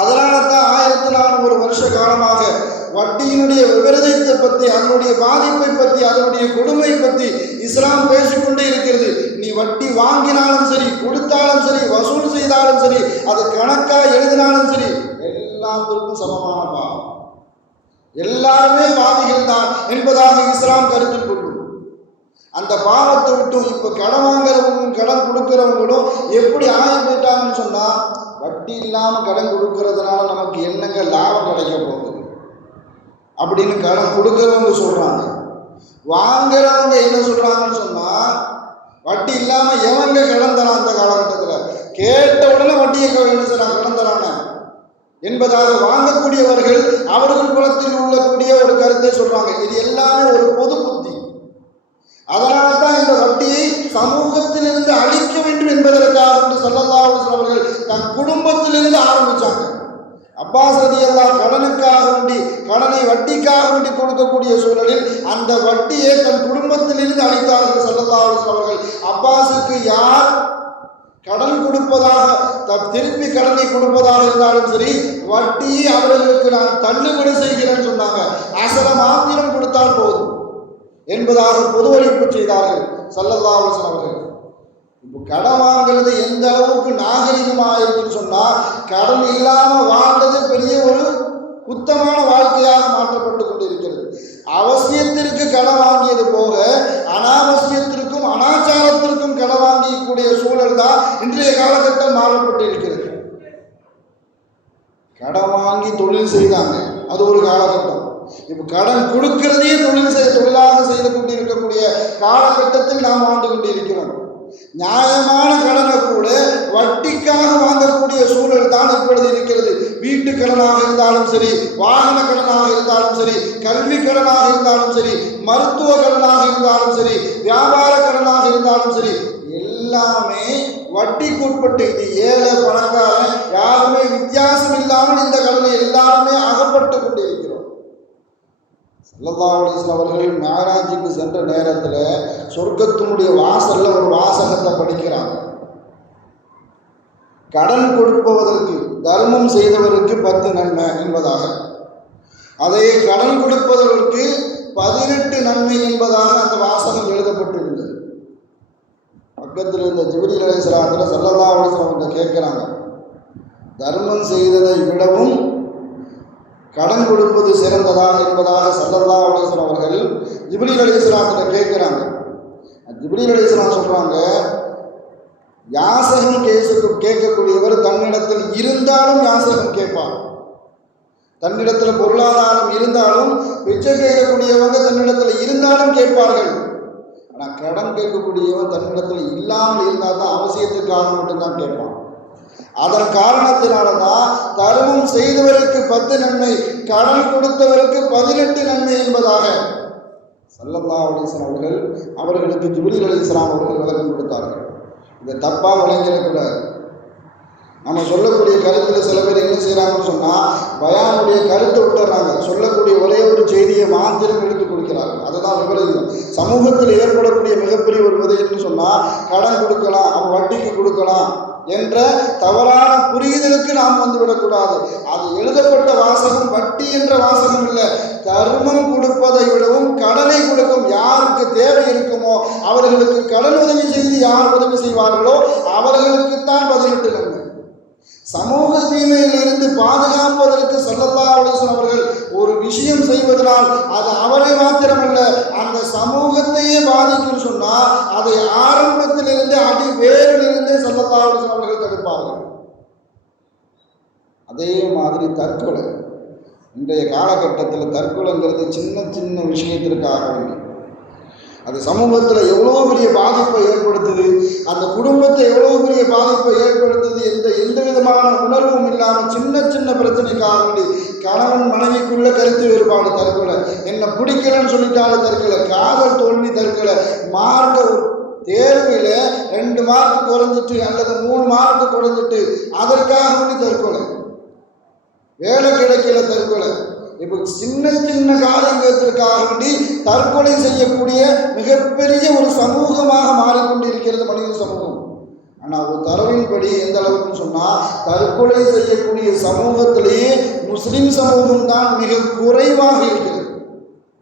அதனால தான் 1400 வருஷ காலமாக வட்டியினுடைய விபரீதத்தை பற்றி, அதனுடைய பாதிப்பை பற்றி, அதனுடைய கொடுமை பற்றி இஸ்லாம் பேசிக்கொண்டே இருக்கிறது. நீ வட்டி வாங்கினாலும் சரி, கொடுத்தாலும் சரி, வசூல் செய்தாலும் சரி, அது கணக்கா எழுதினாலும் சரி, எல்லாத்திற்கும் சமமான பாவம், எல்லாருமே பாவிகள் தான் என்பதாக இஸ்லாம் கருத்தில் கொள்ளும். அந்த பாவத்தை விட்டு இப்போ கடன் வாங்குறவங்களும் கடன் கொடுக்கிறவங்களும் எப்படி ஆகி போயிட்டாங்கன்னு சொன்னா, வட்டி இல்லாமல் கடன் கொடுக்கறதுனால நமக்கு என்னங்க லாபம் கிடைக்க போகுது அப்படின்னு கடன் கொடுக்கறவங்க சொல்றாங்க. வாங்குறவங்க என்ன சொல்றாங்கன்னு சொன்னா, வட்டி இல்லாம எவங்க கடன் தரான் அந்த காலகட்டத்தில், கேட்ட உடனே வட்டியை என்ன செய்றாங்க, கடன் தராங்க என்பதாக வாங்கக்கூடியவர்கள் அவர்கள் குலத்தில் உள்ளக்கூடிய ஒரு கருத்தை சொல்றாங்க. இது எல்லாமே ஒரு பொது புத்தி. அதனால தான் இந்த வட்டியை சமூகத்திலிருந்து அழிக்க வேண்டும் என்பதற்காக ஸல்லல்லாஹு அலைஹி வஸல்லம் அவர்கள் தன் குடும்பத்திலிருந்து ஆரம்பிச்சாங்க. அப்பாஸ் ரலியல்லாஹு கடனுக்காக வேண்டி, கடனை வட்டிக்காக வேண்டி கொடுக்கக்கூடிய சூழலில் அந்த வட்டியை தன் குடும்பத்திலிருந்து அழித்தார்கள் ஸல்லல்லாஹு அலைஹி வஸல்லம் அவர்கள். அப்பாஸுக்கு யார் கடன் கொடுப்பதாக, திருப்பி கடனை கொடுப்பதாக இருந்தாலும் சரி, வட்டியை அவர்களுக்கு நான் தள்ளுபடி செய்கிறேன்னு சொன்னாங்க. அசல மாத்திரம் கொடுத்தால் போதும் என்பதாக பொதுவழிப்பு செய்தார்கள் ஸல்லல்லாஹு அலைஹி வஸல்லம் அவர்கள். இப்போ கடன் வாங்கிறது எந்த அளவுக்கு நாகரிகமாக இருக்குன்னு சொன்னால், கடன் இல்லாமல் வாழ்ந்தது பெரிய ஒரு குத்தமான வாழ்க்கையாக மாற்றப்பட்டு கொண்டிருக்கிறது. அவசியத்திற்கு கடன் வாங்கியது போக அனாவசியத்திற்கும் அனாச்சாரத்திற்கும் கடன் வாங்கக்கூடிய சூழல் தான் இன்றைய காலகட்டம் மாறப்பட்டு இருக்கிறது. கடன் வாங்கி தொழில் செய்தாங்க, அது ஒரு காலகட்டம். இப்போ கடன் கொடுக்கிறதையே தொழிலாக செய்து கொண்டு இருக்கக்கூடிய காலகட்டத்தில் நாம் வாழ்ந்து கொண்டு இருக்கிறோம். நியாயமான கடனை கூட வட்டிக்காக வாங்கக்கூடிய சூழல் தான் இப்பொழுது இருக்கிறது. வீட்டு கடனாக இருந்தாலும் சரி, வாகன கடனாக இருந்தாலும் சரி, கல்வி கடனாக இருந்தாலும் சரி, மருத்துவ கடனாக இருந்தாலும் சரி, வியாபார கடனாக இருந்தாலும் சரி, எல்லாமே வட்டிக்கு உட்பட்டு. இது ஏழை பணக்காரன் யாருமே வித்தியாசம் இல்லாமல் இந்த கடனை எல்லாருமே அகப்பட்டு கொண்டு இருக்கிறோம். ஸல்லல்லாஹு அலைஹி வஸல்லம் அவர்கள் மேராஜுக்கு சென்ற நேரத்தில் சொர்க்கத்தினுடைய வாசல்ல ஒரு வாசகத்தை படிக்கிறாங்க. கடன் கொடுப்பதற்கு, தர்மம் செய்தவருக்கு 10 நன்மை என்பதாக, அதை கடன் கொடுப்பதற்கு 18 நன்மை என்பதாக அந்த வாசகம் எழுதப்பட்டிருந்தது. பக்கத்தில் இருந்த ஜிப்ரீல் அலைஹிஸ்ஸலாம் ஸல்லல்லாஹு அலைஹி வஸல்லம் அவங்க கேட்குறாங்க, தர்மம் செய்ததை விடவும் கடன் கொடுப்பது சிறந்ததா என்பதாக ஸல்லல்லாஹு அலைஹி வஸல்லம் அவர்கள் ஜிப்ரீல் அலைஹிஸ்ஸலாம் கேட்குறாங்க. ஜிப்ரீல் அலைஹிஸ்ஸலாம் சொல்றாங்க, யாசகம் கேட்கக்கூடியவர் தன்னிடத்தில் இருந்தாலும் யாசகம் கேட்பார். தன்னிடத்தில் பொருளாதாரம் இருந்தாலும், பிச்சை கேட்கக்கூடியவங்க தன்னிடத்தில் இருந்தாலும் கேட்பார்கள். ஆனால் கடன் கேட்கக்கூடியவன் தன்னிடத்தில் இல்லாமல் இருந்தால் தான் அவசியத்துக்காக மட்டும்தான் கேட்பான். அதன் காரணத்தினால தான் தர்மம் செய்தவருக்கு 10 நன்மை, கடன் கொடுத்தவருக்கு 18 நன்மை என்பதாக ஸல்லல்லாஹு அலைஹி வஸல்லம் அவர்களுக்கு ஜிப்ரீல் அலைஹிஸ்ஸலாம் அவர்கள் விளக்கம் கொடுத்தார்கள். இதை தப்பாக விளங்கிடக்கூடாது. நம்ம சொல்லக்கூடிய கருத்தில் சில பேர் என்ன செய்கிறாங்கன்னு சொன்னால் பயானுடைய கருத்தை விட்டுறாங்க, சொல்லக்கூடிய ஒரே ஒரு செய்தியை மாத்திரம் எடுத்துக் கொடுக்கிறார்கள். அதுதான் விபரீதம். சமூகத்தில் ஏற்படக்கூடிய மிகப்பெரிய ஒரு விதைன்னு சொன்னால் கடன் கொடுக்கலாம், அவன் வட்டிக்கு கொடுக்கலாம் என்ற தவறான புரிதலுக்கு நாம் வந்துவிடக்கூடாது. அது எழுதப்பட்ட வாசகம் வட்டி என்ற வாசகம் இல்லை. தர்மம் கொடுப்பதை விடவும் கடனை கொடுக்கும். யாருக்கு தேவை இருக்குமோ அவர்களுக்கு கடன் உதவி செய்து யார் உதவி செய்வார்களோ அவர்களுக்குத்தான் 18 நன்மை. சமூக தீமையில் இருந்து பாதுகாப்பதற்கு ஸல்லல்லாஹு அலைஹி வஸல்லம் அவர்கள் ஒரு விஷயம் செய்வதனால் அது அவரை மாத்திரமல்ல அந்த சமூகத்தையே பாதிக்கும் சொன்னால் அதை ஆரம்பத்திலிருந்து அடி வேரிலிருந்து ஸல்லல்லாஹு அலைஹி வஸல்லம் அவர்கள் தடுப்பார்கள். அதே மாதிரி தற்கொலை, இன்றைய காலகட்டத்தில் தற்கொலைங்கிறது சின்ன சின்ன விஷயத்திற்காக வேண்டி அது சமூகத்தில் எவ்வளோ பெரிய பாதிப்பை ஏற்படுத்துது, அந்த குடும்பத்தை எவ்வளோ பெரிய பாதிப்பை ஏற்படுத்துது எந்த விதமான உணர்வும் இல்லாமல் சின்ன சின்ன பிரச்சனைக்காக வேண்டி கணவன் மனைவிக்குள்ள கருத்து வேறுபாடு தற்கொலை, என்ன பிடிக்கலன்னு சொல்லிட்டாலும் தற்கொலை, காதல் தோல்வி தற்கொலை, மார்க்க தேர்வில் 2 மார்க் குறைஞ்சிட்டு அல்லது 3 மார்க் குறைஞ்சிட்டு அதற்காக வேண்டி தற்கொலை, வேலை கிடைக்கல தற்கொலை. இப்போ சின்ன சின்ன காரியங்களுக்காக வேண்டி தற்கொலை செய்யக்கூடிய மிகப்பெரிய ஒரு சமூகமாக மாறிக்கொண்டிருக்கிறது மனித சமூகம். ஆனால் ஒரு தரவின்படி எந்த அளவுக்கு சொன்னால் தற்கொலை செய்யக்கூடிய சமூகத்திலேயே முஸ்லிம் சமூகம் தான் மிக குறைவாக இருக்கிறது.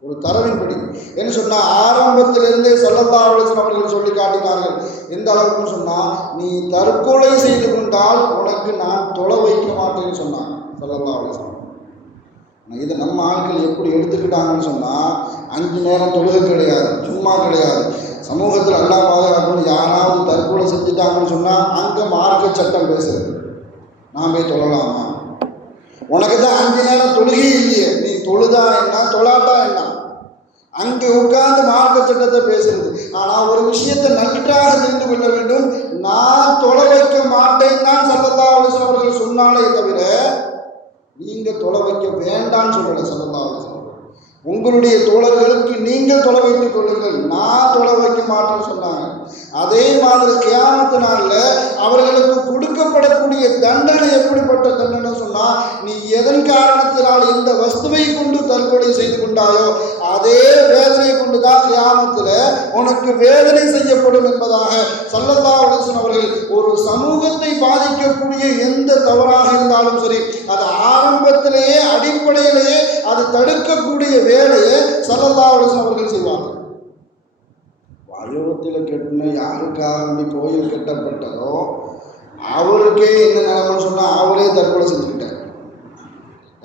ஒரு தரவின்படி என்ன சொன்னால் ஆரம்பத்திலிருந்தே ஸல்லல்லாஹு அலைஹி வஸல்லம் அவர்கள் சொல்லி காட்டினார்கள். எந்த அளவுக்கு சொன்னால் நீ தற்கொலை செய்து கொண்டால் உனக்கு நான் தொலை வைக்க மாட்டேன்னு சொன்னாங்க ஸல்லல்லாஹு அலைஹி வஸல்லம். இதை நம்ம ஆட்கள் எப்படி எடுத்துக்கிட்டாங்கன்னு சொன்னால் 5 நேரம் தொழுகை கிடையாது, சும்மா கிடையாது. சமூகத்தில் எல்லாம் பாதுகாக்கணும். யாராவது தற்கொலை செஞ்சுட்டாங்கன்னு சொன்னால் அங்கே மார்க்க சட்டம் பேசுறது, நான் போய் தொழலாமா? உனக்கு தான் 5 நேரம் தொழுகை இல்லையே, நீ தொழுதா என்ன தொழாட்டா என்ன? அங்கே உட்கார்ந்து மார்க்க சட்டத்தை பேசுறது. ஆனால் ஒரு விஷயத்தை நன்றாக தெரிந்து கொள்ள வேண்டும், நான் தொலை வைக்க மாட்டேன் தான் ஸல்லல்லாஹு அலைஹி வஸல்லம் அவர்கள் சொன்னாலே தவிர நீங்கள் தொலை வைக்க வேண்டான்னு சொல்லலை ஸல்லல்லாஹு அலைஹி வஸல்லம். உங்களுடைய தோழர்களுக்கு நீங்கள் தொலை வைத்துக் கொள்ளுங்கள், நான் தொலை வைக்க மாட்டேன்னு சொன்னாங்க. அதே மாதிரி கியாமத்து நாளில் அவர்களுக்கு கொடுக்கப்படக்கூடிய தண்டனை எப்படிப்பட்ட தண்டனை சொன்னால், நீ எதன் காரணத்தினால் எந்த வஸ்துவை கொண்டு தற்கொலை செய்து கொண்டாயோ அதே வேதனை கொண்டு தான் கியாமத்தில் உனக்கு வேதனை செய்யப்படும் என்பதாக ஸல்லல்லாஹு அலைஹி வஸல்லம் அவர்கள் ஒரு சமூகத்தை பாதிக்கக்கூடிய எந்த தவறாக இருந்தாலும் சரி அது ஆரம்பத்திலேயே அடிப்படையிலேயே அது தடுக்கக்கூடிய வேலையை ஸல்லல்லாஹு அலைஹி வஸல்லம் அவர்கள் செய்வார்கள். அயோத்தியில் கட்டின யாருக்காக வேண்டி கோயில் கட்டப்பட்டதோ அவருக்கே இந்த நிலைமை சொன்னால் அவரே தற்கொலை செஞ்சுக்கிட்டார்.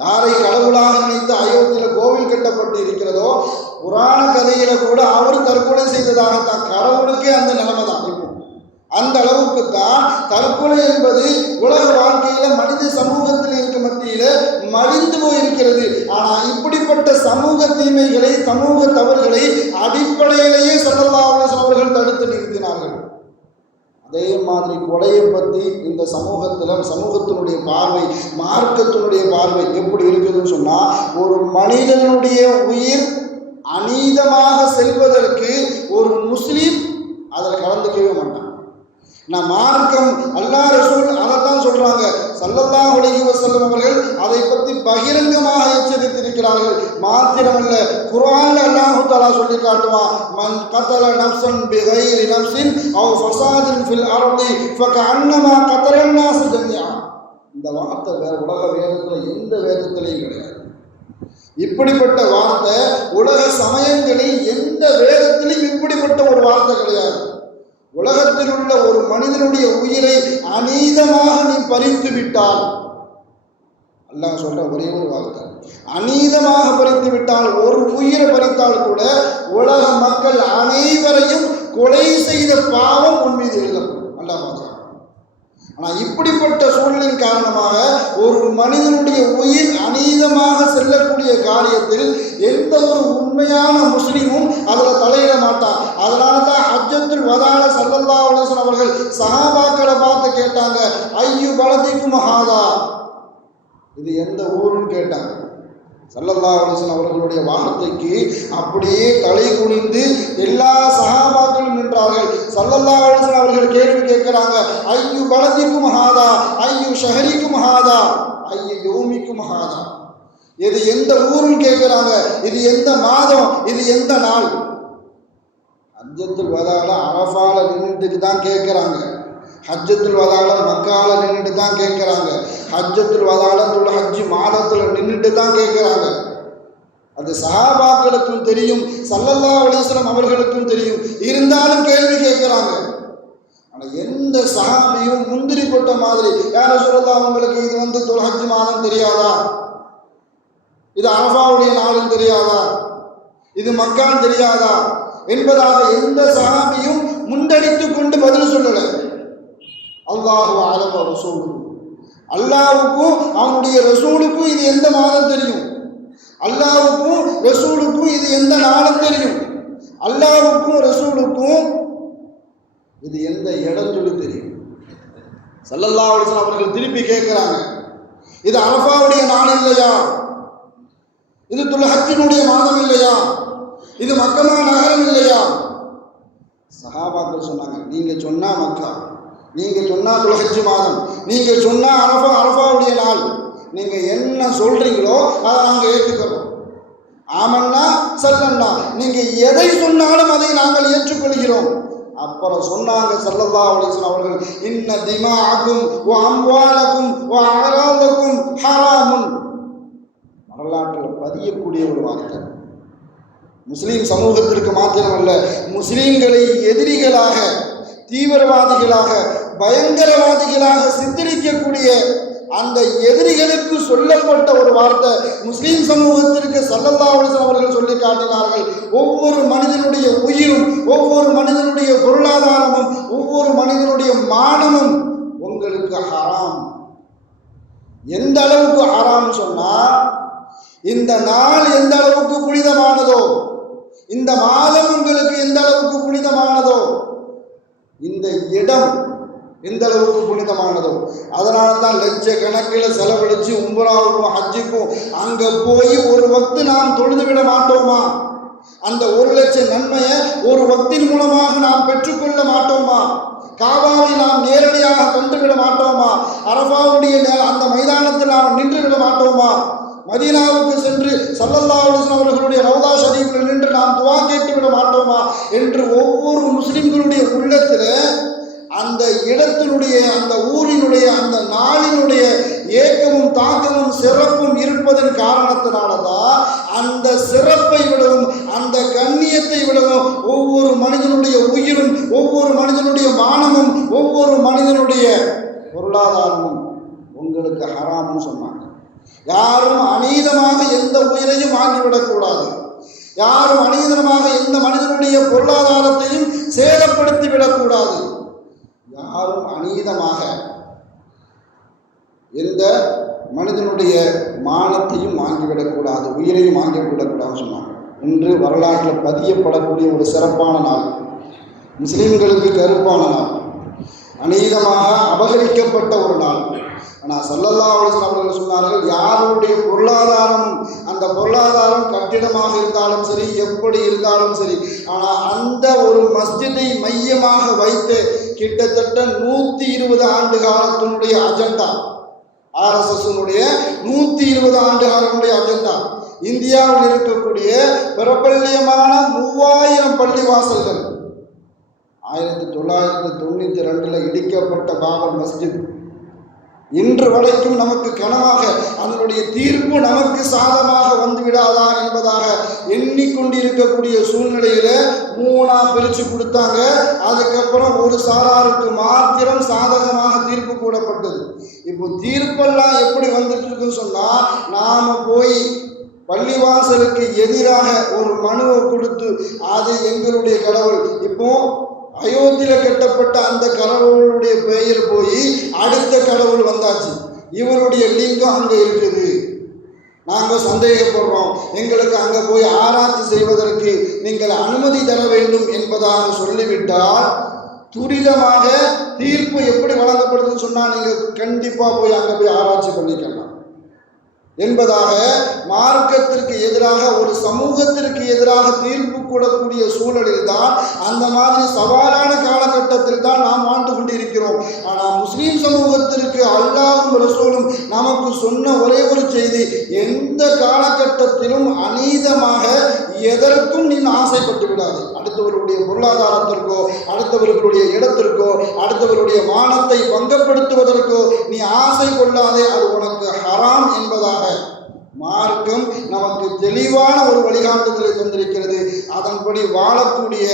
யாரை கடவுளாக நினைத்து அயோத்தியில் கோவில் கட்டப்பட்டு இருக்கிறதோ புராண கதையில கூட அவர் தற்கொலை செய்ததாகத்தான். கடவுளுக்கே அந்த நிலைமை தான். இப்போ அந்த அளவுக்கு தான் தற்கொலை என்பது உலக வாழ்க்கையில மனித சமூகத்தில் இருக்க மத்தியில மலிந்து போயிருக்கிறது. ஆனால் இப்படிப்பட்ட சமூக தீமைகளை சமூக தவறுகளை அடிப்படையிலேயே ஸல்லல்லாஹு அலைஹி வஸல்லம் அவர்கள் தடுத்து நிறுத்தினார்கள். அதே மாதிரி கொலையை பற்றி இந்த சமூகத்தினுடைய பார்வை, மார்க்கத்தினுடைய பார்வை எப்படி இருக்குதுன்னு சொன்னால், ஒரு மனிதனுடைய உயிர் அநீதமாக செல்வதற்கு ஒரு முஸ்லீம் அதில் கலந்துக்கவே மாட்டான். நான் மார்க்கம் அல்லாஹ் ரசூல் அதைத்தான் சொல்றாங்க. ஸல்லல்லாஹு அலைஹி வஸல்லம் அவர்கள் அதை பற்றி பகிரங்கமாக எச்சரித்திருக்கிறார்கள். மாத்திரமல்ல, குர்ஆன்ல அல்லாஹ் தஆலா சொல்லி காட்டுவான், மன் கதல நஃப்ஸன் பிகைரி நஃப்ஸின் அவ் ஃபஸாதின் ஃபில் அர்தி ஃபகஅன்னமா கதலன் நாஸ் ஜமீஆ. இந்த வார்த்தை உலக வேதத்தில் எந்த வேதத்திலையும் கிடையாது. இப்படிப்பட்ட வார்த்தை உலக சமயங்களில் எந்த வேதத்திலும் இப்படிப்பட்ட ஒரு வார்த்தை கிடையாது. உலகத்தில் உள்ள ஒரு மனிதனுடைய உயிரை அநீதமாக நீ பறித்து விட்டால், அல்லாஹ் சொல்ற ஒரே ஒரு வார்த்தை, அநீதமாக பறித்து விட்டால், ஒரு உயிரை பறித்தால் கூட உலக மக்கள் அனைவரையும் கொலை செய்த பாவம் உன் மீது எழுதப்படும். அல்லாஹ் சொல்றான். ஆனால் இப்படிப்பட்ட சூழலின் காரணமாக ஒரு மனிதனுடைய உயிர் அநீதமாக செல்லக்கூடிய காரியத்தில் எந்த ஒரு உண்மையான முஸ்லீமும் அதில் தலையிட மாட்டான். அதனால தான் ஹஜ்ஜத்துல் வதால ஸல்லல்லாஹு அலைஹி வஸல்லம் அவர்கள் சஹாபாக்களை பார்த்து கேட்டாங்க, ஐயு பலதிக்கும் ஹாதா, இது எந்த ஊருன்னு கேட்டாங்க. ஸல்லல்லாஹு அலைஹி வஸல்லம் அவர்களுடைய வார்த்தைக்கு அப்படியே தலை குனிந்து எல்லா சஹாபாக்களும் நின்றார்கள். ஸல்லல்லாஹு அலைஹி வஸல்லம் அவர்கள் கேள்வி கேட்கிறாங்க, ஐயு பலதிக்கும் ஹாதா, ஐயு ஷஹரிக்கும் ஹாதா, ஐயு யௌமிக்கும் ஹாதா, இது எந்த ஊருன்னு கேட்கிறாங்க, இது எந்த மாதம், இது எந்த நாள். ஹஜ்ஜத்துல் வதால அரஃபால நின்றுட்டு தான் கேட்குறாங்க, ஹஜ்ஜத்துல் வதால மக்கால நின்றுட்டு தான் கேட்குறாங்க, ஹஜ்ஜத்துல் வதால துல் ஹஜ்ஜி மாதத்தில் நின்றுட்டு தான் கேட்குறாங்க. அது சஹாபாக்களுக்கும் தெரியும், ஸல்லல்லாஹு அலைஹி வஸல்லம் அவர்களுக்கும் தெரியும். இருந்தாலும் கேள்வி கேட்குறாங்க. ஆனால் எந்த சஹாபியும் முந்திரி கொட்ட மாதிரி, யார சொல்லலாம் உங்களுக்கு இது துல் ஹஜ்ஜி மாதம் தெரியாதா, இது அரஃபாவுடைய நாளும் தெரியாதா, இது மக்கான் தெரியாதா என்பதாக எந்த சஹாபியும் முண்டடித்து கொண்டு பதில் சொல்லலை. அல்லாஹு அலம் வ ரசூலுஹு, அல்லாஹ்வுக்கும் அவனுடைய ரசூலுக்கும் இது எந்த மாதம் தெரியும், அல்லாஹ்வுக்கும் ரசூலுக்கும் இது எந்த நாளும் தெரியும், அல்லாஹ்வுக்கும் ரசூலுக்கும் இது எந்த இடத்துல தெரியும். ஸல்லல்லாஹு அலைஹி வஸல்லம் அவர்கள் திருப்பி கேட்கிறாங்க, இது அரஃபாவுடைய நாள் இல்லையா, இது துல் ஹஜ்ஜினுடைய மாதம் இல்லையா, இது மக்கமா நகரம் இல்லையா? சஹாபாக்கள் சொன்னாங்க, நீங்க சொன்னா மக்கா, நீங்க சொன்னா துல் ஹஜ்ஜி மாதம், நீங்க சொன்னா அரஃபாவுடைய நாள், நீங்க என்ன சொல்றீங்களோ அதை நாங்கள் ஏற்றுக்கிறோம். ஆமன்னா சல்லன்னா, நீங்க எதை சொன்னாலும் அதை நாங்கள் ஏற்றுக்கொள்கிறோம். அப்புறம் சொன்னாங்க ஸல்லல்லாஹு அலைஹி வஸல்லம் அவர்கள், இன்ன திமாஅக்கும் வ அம்வாலக்கும் வ அராலக்கும் ஹராமுன். வரலாற்றில் பதியக்கூடிய ஒரு வார்த்தை. முஸ்லீம் சமூகத்திற்கு மாத்திரமல்ல, முஸ்லீம்களை எதிரிகளாக, தீவிரவாதிகளாக, பயங்கரவாதிகளாக சித்தரிக்கக்கூடிய அந்த எதிரிகளுக்கு சொல்லப்பட்ட ஒரு வார்த்தை. முஸ்லீம் சமூகத்திற்கு ஸல்லல்லாஹு அலைஹி வஸல்லம் அவர்கள் சொல்லி காட்டினார்கள், ஒவ்வொரு மனிதனுடைய உயிரும், ஒவ்வொரு மனிதனுடைய பொருளாதாரமும், ஒவ்வொரு மனிதனுடைய மானமும் உங்களுக்கு ஹராம். எந்த அளவுக்கு ஹராம் சொன்னா, இந்த நாள் எந்த அளவுக்கு புனிதமானதோ, இந்த மாதம் உங்களுக்கு எந்த அளவுக்கு புனிதமானதோ, இந்த இடம் எந்த அளவுக்கு புனிதமானதோ, அதனால தான் லட்சக்கணக்கில் செலவழித்து உம்ராவுக்கும் ஹஜ்ஜுக்கும் அங்கே போய் ஒரு வக்து நாம் தொழுது விட மாட்டோமா? அந்த 1,00,000 நன்மையை ஒரு வக்தின் மூலமாக நாம் பெற்றுக்கொள்ள மாட்டோமா? காபாவை நாம் நேரடியாக கண்டுவிட மாட்டோமா? அரஃபாவுடைய அந்த மைதானத்தில் நாம் நின்று விட மாட்டோமா? மதீனாவுக்கு சென்று ஸல்லல்லாஹு அலைஹி வஸல்லம் அவர்களுடைய ரௌதா ஷரீஃபில் நின்று நாம் துஆ கேட்டு விட மாட்டோமா என்று ஒவ்வொரு முஸ்லிம்களுடைய உள்ளத்தில் அந்த இடத்தினுடைய, அந்த ஊரினுடைய, அந்த நாளினுடைய ஏக்கமும் தாக்கமும் சிறப்பும் இருப்பதன் காரணத்தினால்தான் அந்த சிறப்பை விடவும், அந்த கண்ணியத்தை விடவும் ஒவ்வொரு மனிதனுடைய உயிரும், ஒவ்வொரு மனிதனுடைய மானமும், ஒவ்வொரு மனிதனுடைய பொருளாதாரமும் உங்களுக்கு ஹராம்னு சொன்னாங்க. யாரும் அநீதமாக எந்த உயிரையும் வாங்கிவிடக்கூடாது, யாரும் அநீதமாக எந்த மனிதனுடைய பொருளாதாரத்தையும் சேதப்படுத்தி விடக்கூடாது, யாரும் அநீதமாக எந்த மனிதனுடைய மானத்தையும் வாங்கிவிடக்கூடாது, உயிரையும் வாங்கிவிடக்கூடாதுன்னு சொன்னாங்க. இன்று வரலாற்றில் பதியப்படக்கூடிய ஒரு சிறப்பான நாள், முஸ்லீம்களுக்கு கருப்பான நாள், அநீதமாக அபகரிக்கப்பட்ட ஒரு நாள். ஆனால் ஸல்லல்லாஹு அலைஹி வஸல்லம் அவர்கள் சொன்னார்கள், யாருடைய பொருளாதாரம், அந்த பொருளாதாரம் கட்டிடமாக இருந்தாலும் சரி, எப்படி இருந்தாலும் சரி, ஆனால் அந்த ஒரு மஸ்ஜிதை மையமாக வைத்து கிட்டத்தட்ட 120 ஆண்டு காலத்தினுடைய அஜெண்டா, RSSனுடைய 120 ஆண்டு காலத்தினுடைய அஜெண்டா, இந்தியாவில் இருக்கக்கூடிய பிரபல்யமான 3000 பள்ளிவாசல்கள், 1992 இடிக்கப்பட்ட பாபர் மஸ்ஜித் இன்று வரைக்கும் நமக்கு கனவாக, அதனுடைய தீர்ப்பு நமக்கு சாதமாக வந்து விடாதா என்பதாக எண்ணிக்கொண்டிருக்கக்கூடிய சூழ்நிலையில் 3ஆ பிரித்து கொடுத்தாங்க. அதுக்கப்புறம் ஒரு சாராருக்கு மாத்திரம் சாதகமாக தீர்ப்பு கூடப்பட்டது. இப்போ தீர்ப்பெல்லாம் எப்படி வந்துட்டு இருக்குன்னு சொன்னால், நாம் போய் பள்ளிவாசலுக்கு எதிராக ஒரு மனுவை கொடுத்து அது எங்களுடைய கடவுள், இப்போ அயோத்தியில் கட்டப்பட்ட அந்த கடவுளுடைய பெயர் போய் அடுத்த கடவுள் வந்தாச்சு. இவருடைய லிங்கம் அங்கே இருக்குது. நாங்கள் சந்தேகப்படுறோம், எங்களுக்கு அங்கே போய் ஆராய்ச்சி செய்வதற்கு நீங்கள் அனுமதி தர வேண்டும் என்பதாக சொல்லிவிட்டால் துரிதமாக தீர்ப்பு எப்படி வழங்கப்படுதுன்னு சொன்னால் நீங்கள் கண்டிப்பாக போய் அங்கே போய் ஆராய்ச்சி பண்ணிக்கலாம் என்பதாக மார்க்கத்திற்கு எதிராக ஒரு சமூகத்திற்கு எதிராக தீர்ப்பு கூடக்கூடிய சூழலில் தான், அந்த மாதிரி சவாலான காலகட்டத்தில் தான் நாம் வாழ்ந்து கொண்டிருக்கிறோம். ஆனால் முஸ்லீம் சமூகத்திற்கு அல்லாஹ்வும் ரசூலும் நமக்கு சொன்ன ஒரே ஒரு செய்தி, எந்த காலகட்டத்திலும் அநீதமாக எதற்கும் நீ ஆசைப்பட்டு விடாது. அடுத்தவர்களுடைய பொருளாதாரத்திற்கோ, அடுத்தவர்களுடைய இடத்திற்கோ, அடுத்தவர்களுடைய மானத்தை பங்கப்படுத்துவதற்கோ நீ ஆசை கொள்ளாதே, அது உனக்கு ஹராம் என்பதாக மார்க்கம் நமக்கு தெளிவான ஒரு வழிகாட்டுதலை தந்திருக்கிறது. அதன்படி வாழக்கூடிய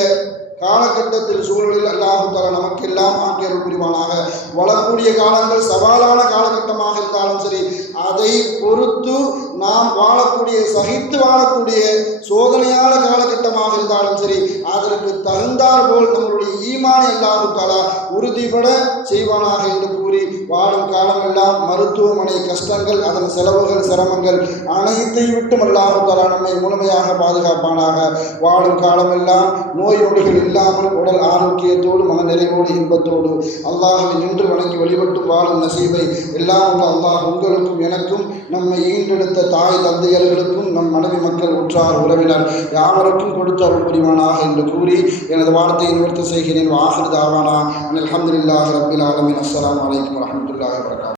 காலகட்டத்தில் சூழலில் அல்லாஹ் தஆலா நமக்கெல்லாம் ஆக்கியருள் புரிவானாக. வளரக்கூடிய காலங்கள் சவாலான காலகட்டமாக இருந்தாலும் சரி, அதை பொறுத்து நாம் வாழக்கூடிய, சகித்து வாழக்கூடிய சோதனையான காலகட்டமாக இருந்தாலும் சரி, அதற்கு தகுந்தார் போல் நம்மளுடைய ஈமானை அல்லாஹ் தஆலா உறுதிபட செய்வானாக என்று கூறி, வாழும் காலமெல்லாம் மருத்துவமனை கஷ்டங்கள், அதன் செலவுகள், சிரமங்கள் அனைத்தையும் விட்டும் அல்லாஹ் தஆலா நம்மை முழுமையாக பாதுகாப்பானாக. வாழும் காலமெல்லாம் நோய் நொடிகள் இல்லாமல் உடல் ஆரோக்கியத்தோடு, மன நிறைவோடு, இன்பத்தோடு அல்லாஹ்வை நின்று வணங்கி வழிபட்டு வாழும் நசீபை எல்லாம் அல்லாஹ் உங்களுக்கும் எனக்கும், நம்மை ஈண்டெடுத்த தாய் தந்தையர்களுக்கும், நம் மனைவி மக்கள் உற்றார் உறவினர் யாவருக்கும் கொடுத்து அருள் புரிவானாக என்று கூறி எனது வார்த்தையை நிவர்த்தி செய்கிறேன். வாஹிர் தாவானா அல்ஹம்துலில்லாஹி ரப்பில் ஆலமீன். அஸ்ஸலாமு அலைக்கும் வரஹ்மத்துல்லாஹி வபரகாத்துஹு.